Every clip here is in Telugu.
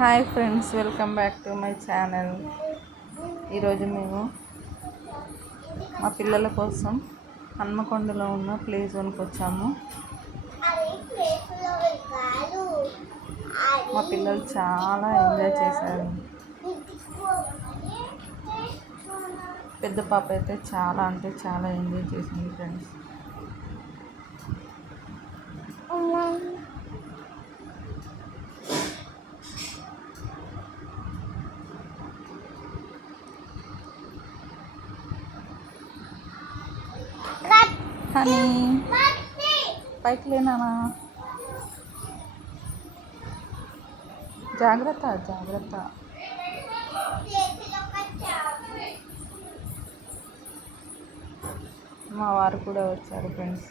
Hi friends, welcome back to my channel. ఈరోజు మేము మా పిల్లల కోసం హన్మకొండలో ఉన్న ప్లే జోన్కి వచ్చాము. మా పిల్లలు చాలా ఎంజాయ్ చేశారు. పెద్ద పాప అయితే చాలా ఎంజాయ్ చేసింది ఫ్రెండ్స్. హనీ పైకి లేనా, జాగ్రత్త జాగ్రత్త. మా వారు కూడా వచ్చారు friends.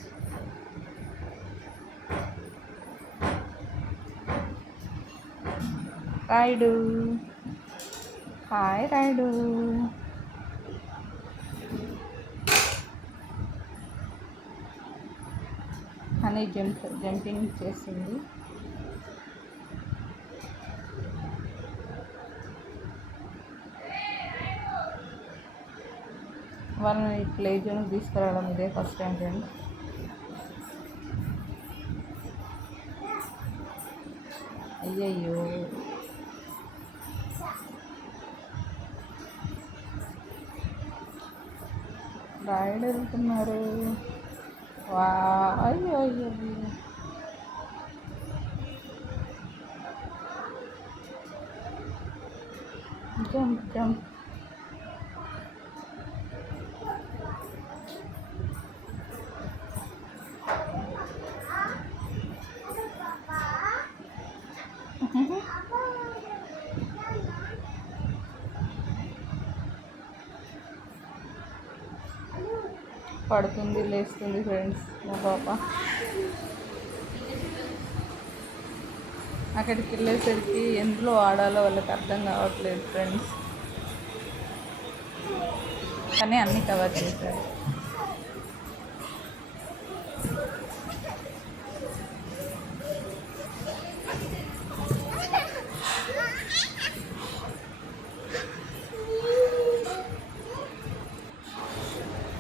Rayudu, hi Rayudu. Honey jumping చేసింది. వాళ్ళని ప్లే జోన్కి తీసుకురావడం ఇదే ఫస్ట్ టైం ఫ్రెండ్స్. అయ్యయ్యో, రాయుడు వెళ్తున్నారు. అయ్యో అయ్యో, జంప్ జంప్. పడుతుంది లేస్తుంది ఫ్రెండ్స్ మా పాప. అక్కడికి వెళ్ళేసరికి ఎందులో ఆడాలో వాళ్ళకి అర్థం కావట్లేదు ఫ్రెండ్స్, కానీ అన్నీ కవర్ చేశారు.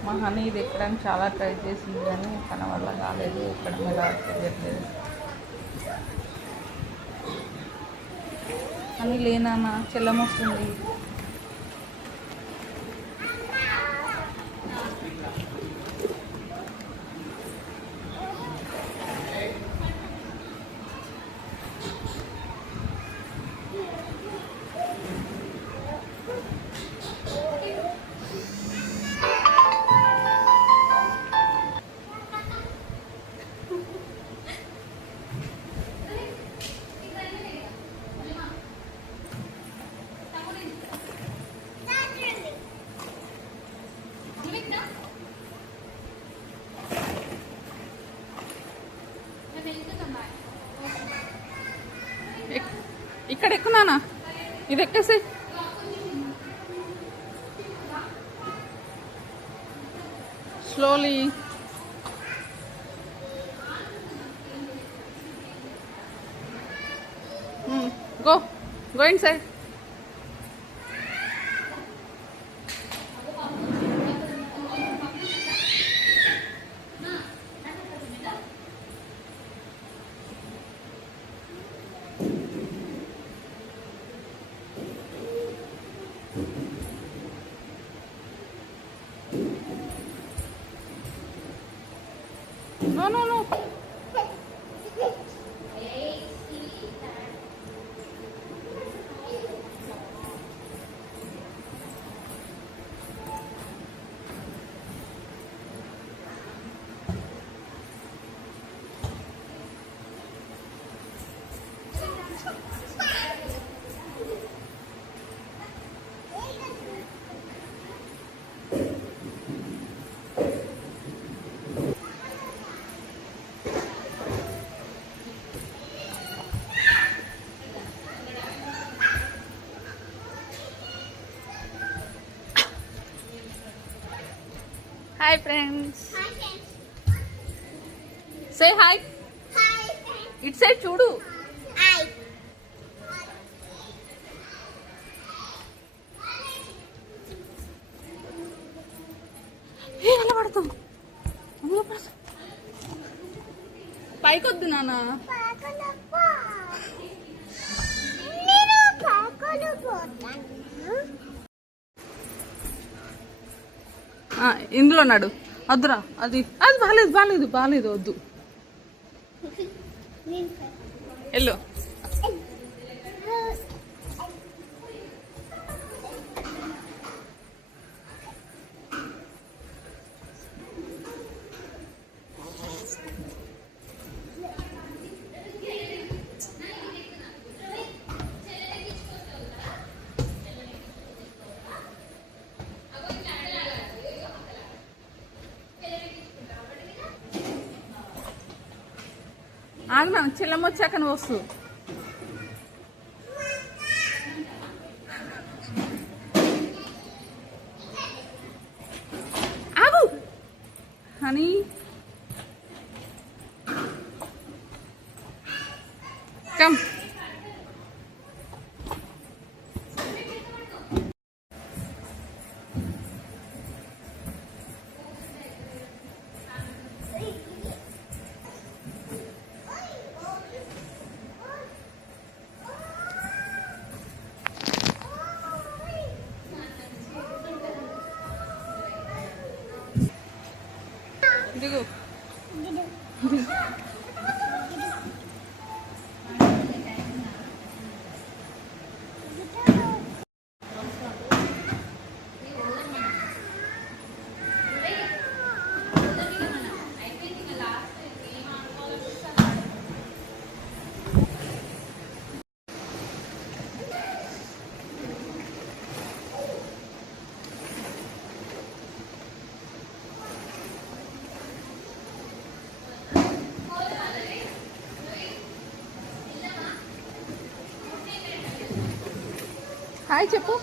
మా హనీ ఇది ఎక్కడానికి చాలా ట్రై చేసింది, కానీ తన వల్ల కాలేదు. ఎక్కడ మీద తెలియట్లేదు. అని లేనా, చెల్లం వస్తుంది. ఇక్కడ ఎక్కునానా, ఇది ఎక్కేసి. Slowly. Go in side. No. Hi friends. Hi friends. Say hi. Hi. It said chudu. Hi. పడతావు, అందులో పడతావు. పైకొద్దు నాన్న. ఇందులో నాడు వద్దురా, అది అది బాగాలేదు బాగాలేదు బాగాలేదు, వద్దు. వెళ్ళు. ఆగునా, చెల్లెమ్మ వచ్చాక నువ్వు వస్తు. ఆగు హనీ. కమ్. దిగు. హాయ్ చెప్పు.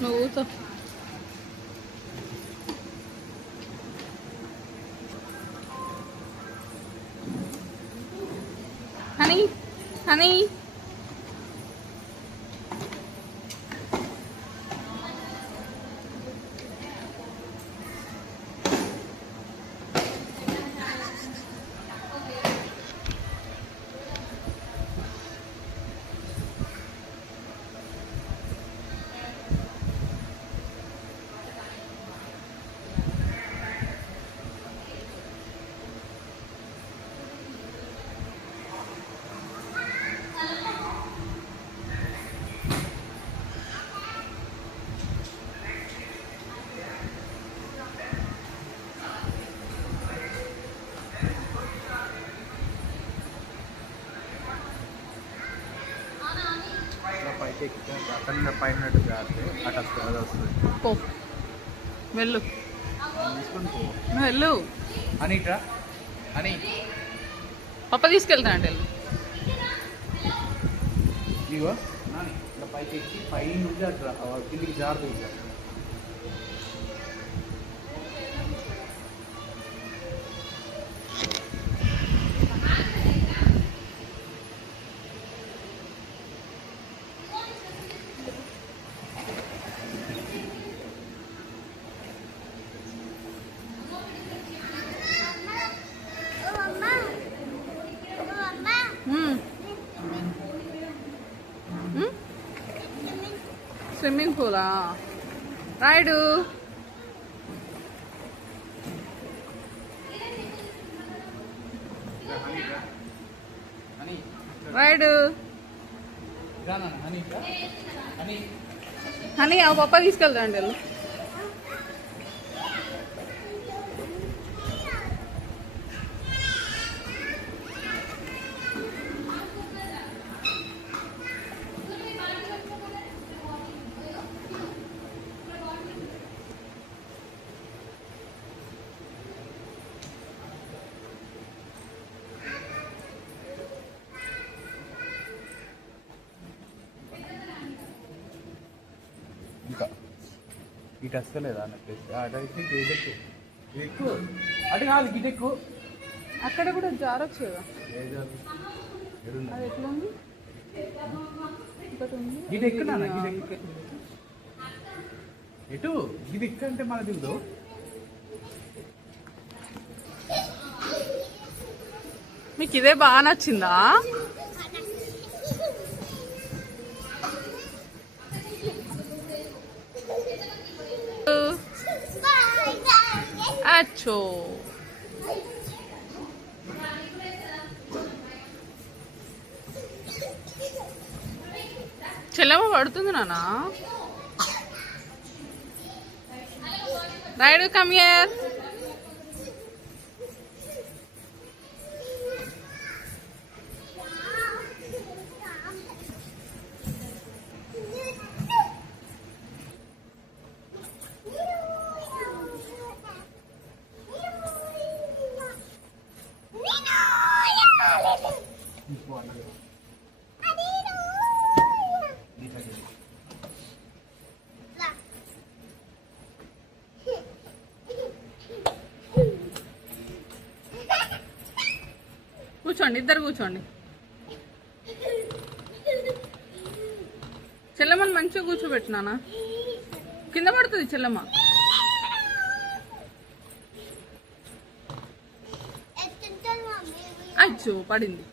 నువ్వు కూర్చో. Honey honey. అక్కడ పైనట్టు కాదు, అటు వస్తుంది, అది వస్తుంది. పో, వెళ్ళు. తీసుకొని పో. నువ్వు వెళ్ళు. అనిట్రా అని పప్ప తీసుకెళ్తానంటే వెళ్ళు. ఇగో నాని ఇలా పైకి ఎక్కి పై నుంచి అట్లా కిందికి జారుతుంది. స్విమ్మింగ్ పూలా? రాయుడు రాయుడు హనీ ఆ పప్ప తీసుకెళ్తాండి వెళ్ళు. ఇంకా ఇటు వస్తలేదా నెక్లెస్ అటైతే ఎక్కువ ఎక్కువ అటు కాదు ఇటు ఎక్కువ అక్కడ కూడా జారొచ్చు కదా. ఏడున్నా అది ఎట్లా ఉంది? ఒకటి ఉంది. ఇది ఎక్కునా ఇది ఎక్కు ఎటు ఇది ఎక్కువ అంటే మన దిగుదు. మీకు ఇదే బాగా నచ్చిందా? అచ్చో చెల్లెమ్మ పడుతుంది నాన్న. Rayudu come here. కూర్చోండి, ఇద్దరు కూర్చోండి. చెల్లెమ్మని మంచిగా కూర్చోబెట్టినానా, కింద పడుతుంది చెల్లెమ్మ. అచ్చో పడింది.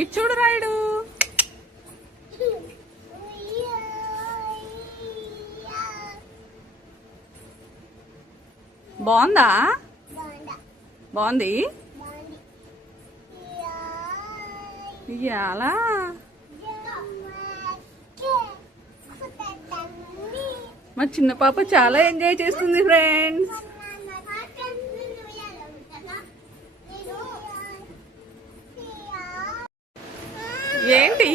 ఇది చూడు రాయుడు. బాగుందా? బాగుంది. ఇయ్యాలా మా చిన్న పాప చాలా ఎంజాయ్ చేస్తుంది ఫ్రెండ్స్. ఏంటి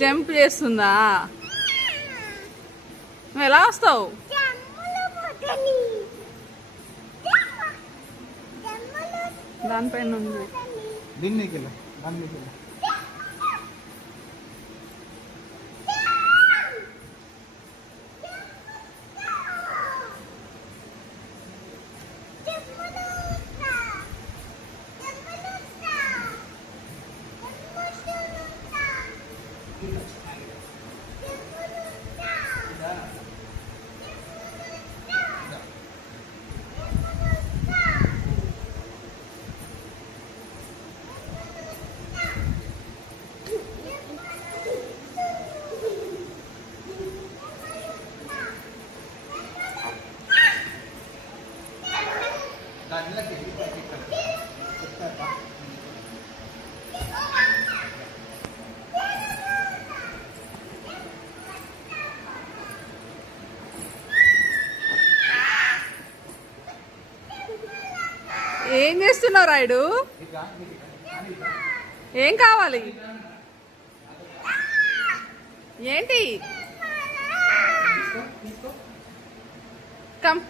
జంప్ చేస్తుందా? నువ్వు ఎలా వస్తావు? దానిపైన ఉంది. దీనికి ఏం చేస్తున్నావు రాయుడు? ఏం కావాలి? ఏంటి? కమ్.